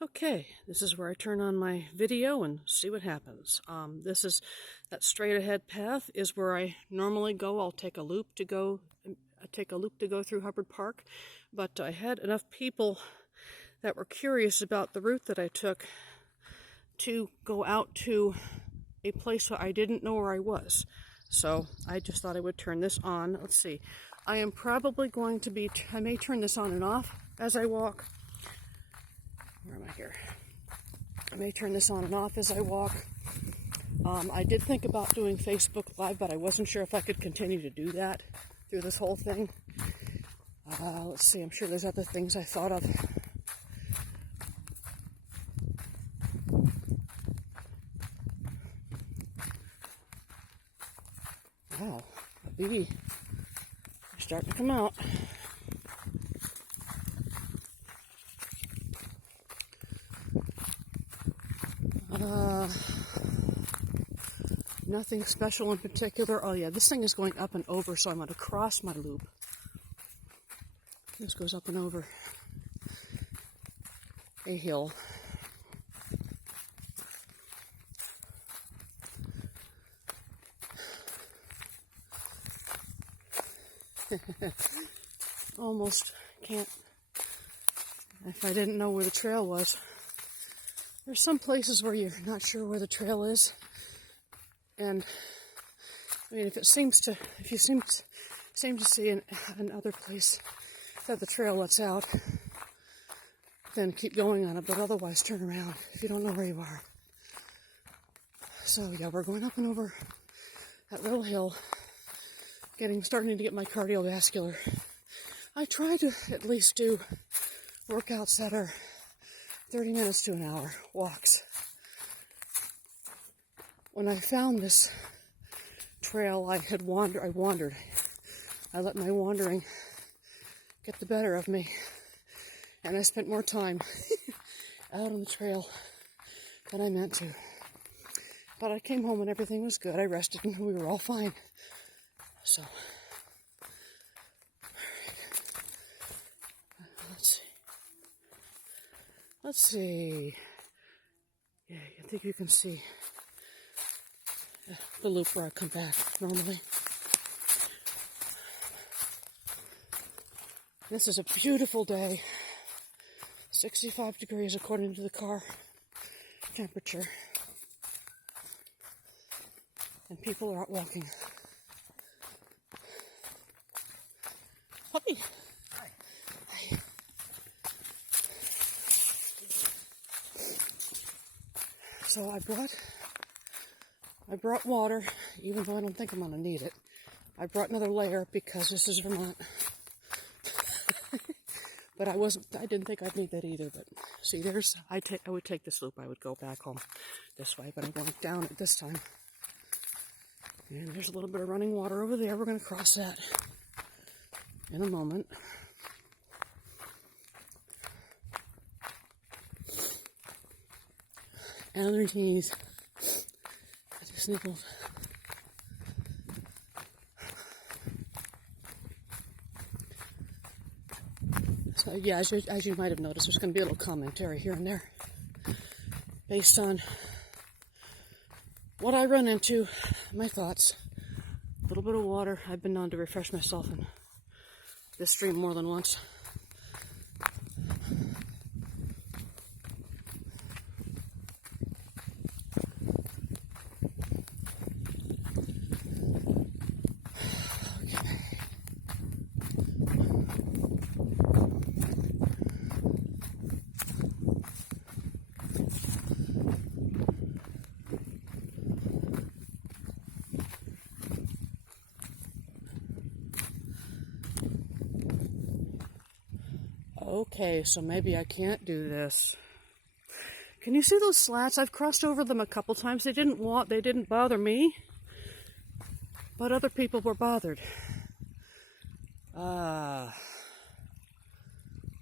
Okay, this is where I turn on my video and see what happens. This is that straight ahead path is where I normally go. I'll take a loop to go through Hubbard Park, but I had enough people that were curious about the route that I took to go out to a place where I didn't know where I was. So I just thought I would turn this on. Let's see. I am probably going to be, I may turn this on and off as I walk. Where am I here? I may turn this on and off as I walk. I did think about doing Facebook Live, but I wasn't sure if I could continue to do that through this whole thing. Let's see, I'm sure there's other things I thought of. Wow, a bee. They're starting to come out. Nothing special in particular. Oh yeah, this thing is going up and over, so I'm going to cross my loop. This goes up and over a hill. Almost can't, if I didn't know where the trail was. There's some places where you're not sure where the trail is. And I mean, if you seem to see another place that the trail lets out, then keep going on it, but otherwise turn around if you don't know where you are. So yeah, we're going up and over that little hill, starting to get my cardiovascular. I try to at least do workouts that are 30 minutes to an hour walks. When I found this trail, I wandered. I let my wandering get the better of me, and I spent more time out on the trail than I meant to. But I came home and everything was good. I rested and we were all fine. So, let's see. Yeah, I think you can see the loop where I come back normally. This is a beautiful day. 65 degrees according to the car temperature. And people are out walking. Puppy. Hi. Hi. So I brought water, even though I don't think I'm going to need it. I brought another layer because this is Vermont. But I didn't think I'd need that either. But see, I would take this loop. I would go back home this way, but I'm going down it this time. And there's a little bit of running water over there. We're going to cross that in a moment. And underneath, I just sniffled. So yeah, as you might have noticed, there's going to be a little commentary here and there based on what I run into, my thoughts. A little bit of water. I've been known to refresh myself in this stream more than once. Okay, so maybe I can't do this. Can you see those slats? I've crossed over them a couple times. They didn't bother me, but other people were bothered. I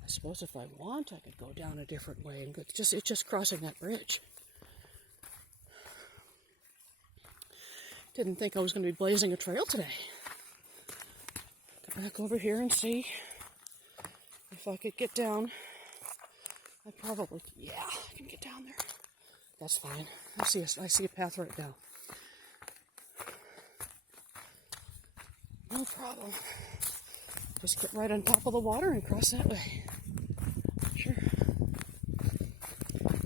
suppose if I want, I could go down a different way and it's just crossing that bridge. Didn't think I was going to be blazing a trail today. Go back over here and see if I could get down Yeah, I can get down there. That's fine. I see a path right now. No problem. Just get right on top of the water and cross that way. Sure.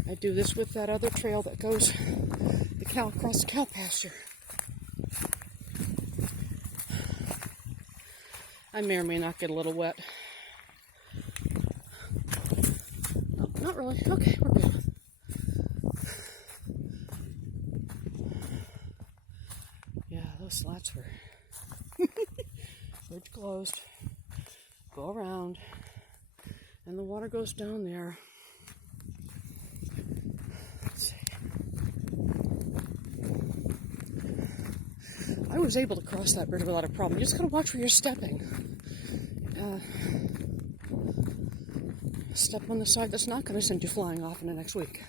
I do this with that other trail that goes across the cow pasture. I may or may not get a little wet. No, not really. Okay, we're good. Yeah, those slats were bridge closed. Go around, and the water goes down there. Let's see. I was able to cross that bridge without a problem. You just gotta watch where you're stepping. Step on the side that's not gonna send you flying off in the next week.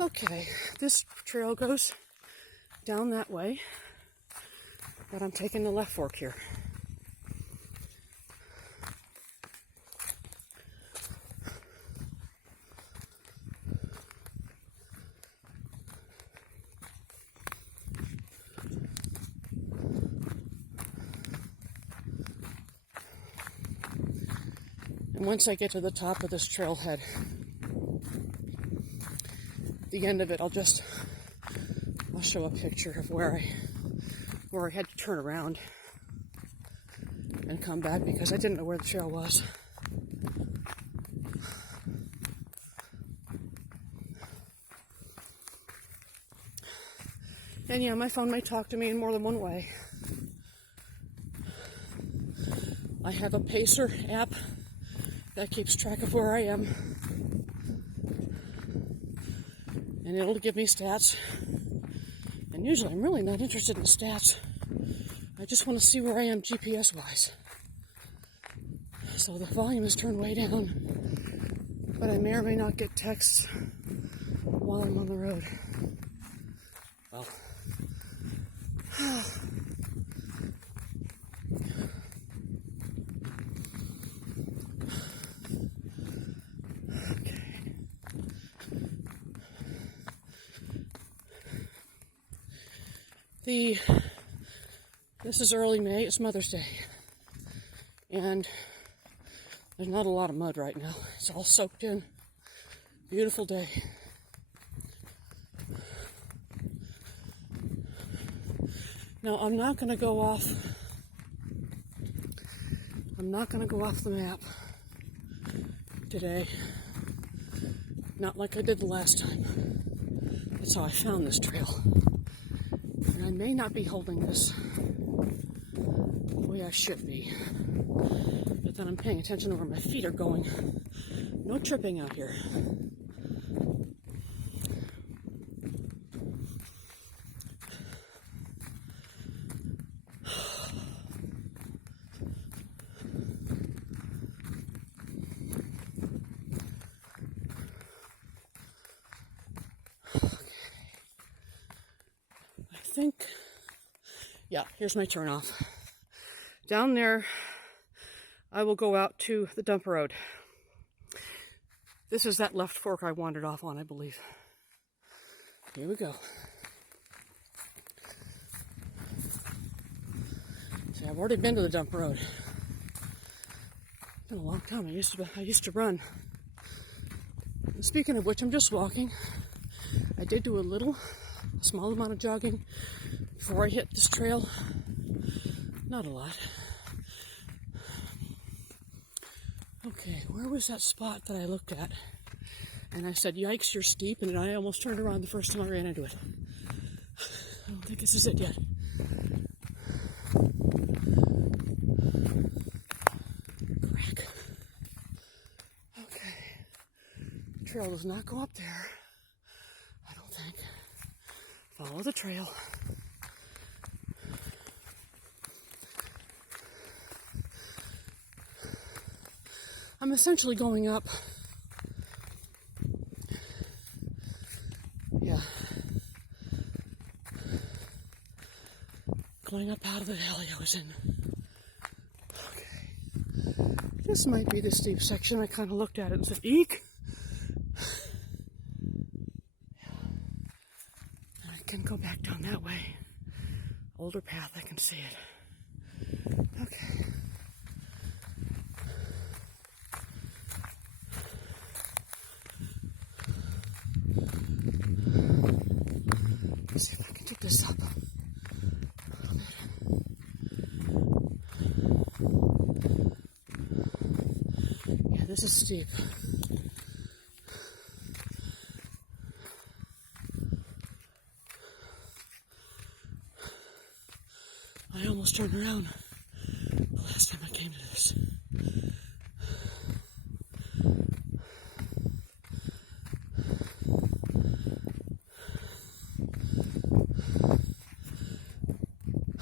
Okay, this trail goes down that way, but I'm taking the left fork here. And once I get to the top of this trailhead, the end of it, I'll show a picture of where I had to turn around and come back because I didn't know where the trail was. And yeah, my phone may talk to me in more than one way. I have a Pacer app that keeps track of where I am. And it'll give me stats. And usually I'm really not interested in the stats. I just want to see where I am GPS-wise. So the volume is turned way down. But I may or may not get texts while I'm on the road. Well. This is early May, it's Mother's Day, and there's not a lot of mud right now. It's all soaked in. Beautiful day. Now I'm not going to go off the map today. Not like I did the last time. That's how I found this trail. And I may not be holding this the way I should be. But then I'm paying attention to where my feet are going. No tripping out here. Yeah, here's my turnoff. Down there, I will go out to the dump road. This is that left fork I wandered off on, I believe. Here we go. See, I've already been to the dump road. It's been a long time. I used to run. And speaking of which, I'm just walking. I did do a small amount of jogging before I hit this trail. Not a lot. Okay, where was that spot that I looked at? And I said, yikes, you're steep, and I almost turned around the first time I ran into it. I don't think this is it yet. Crack. Okay. The trail does not go up there. I don't think. Follow the trail. I'm essentially going up. Yeah. Going up out of the valley I was in. Okay. This might be the steep section. I kind of looked at it and said, eek. And I can go back down that way. Older path, I can see it. Okay. Let's see if I can take this up a little bit. Yeah, this is steep. I almost turned around the last time I came to this.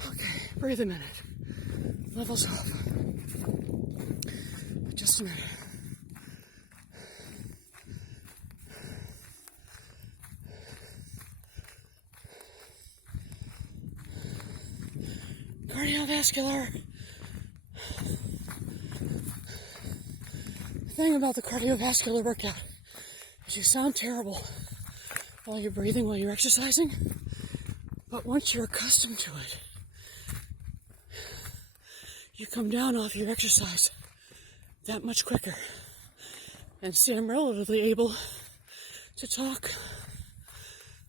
Okay, breathe a minute. Levels off. Just a minute. Cardiovascular. The thing about the cardiovascular workout is you sound terrible while you're breathing, while you're exercising, but once you're accustomed to it, you come down off your exercise that much quicker. And see, I'm relatively able to talk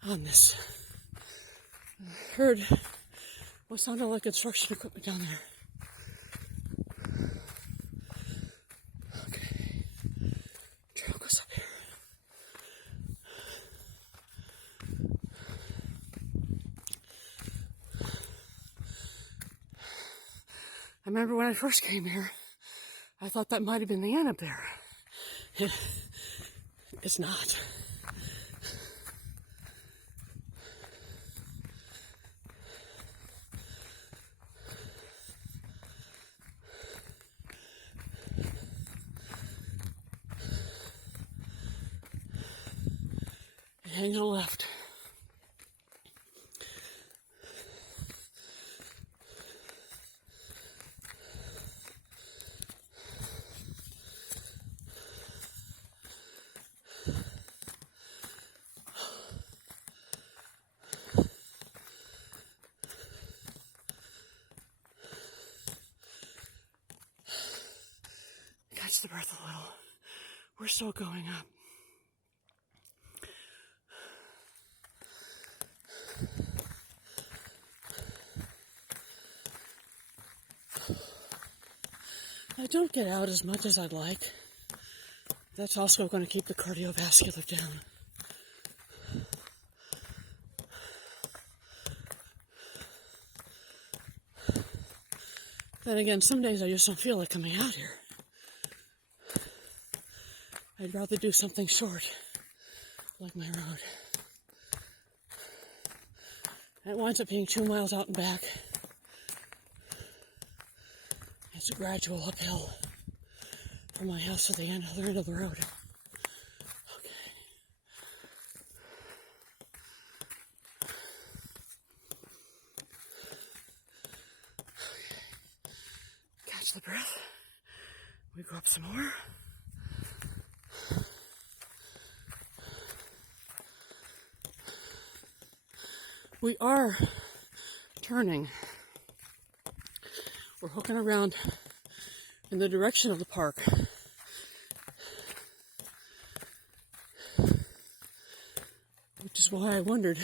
on this. I heard what sounded like construction equipment down there. Okay, trail goes up here. I remember when I first came here, I thought that might have been the end up there. It's not. Hang to the left. Catch the breath a little. We're still going up. I don't get out as much as I'd like. That's also going to keep the cardiovascular down. Then again, some days I just don't feel like coming out here. I'd rather do something short, like my road. It winds up being 2 miles out and back. It's a gradual uphill from my house to the other end of the road. Okay. Catch the breath. We go up some more. We are turning. We're hooking around in the direction of the park. Which is why I wondered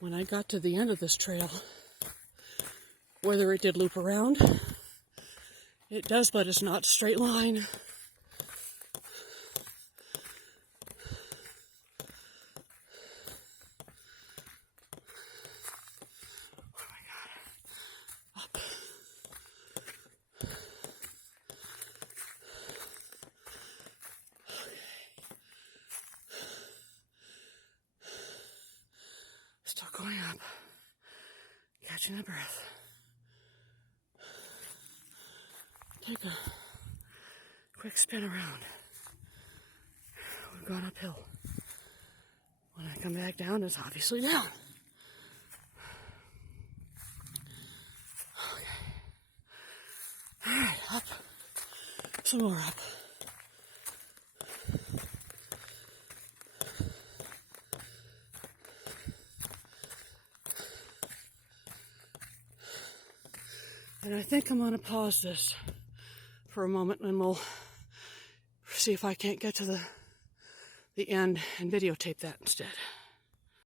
when I got to the end of this trail whether it did loop around. It does, but it's not a straight line. Still going up, catching the breath. Take a quick spin around. We've gone uphill. When I come back down, it's obviously down. Okay. All right, up. some more up. And I think I'm going to pause this for a moment and we'll see if I can't get to the end and videotape that instead.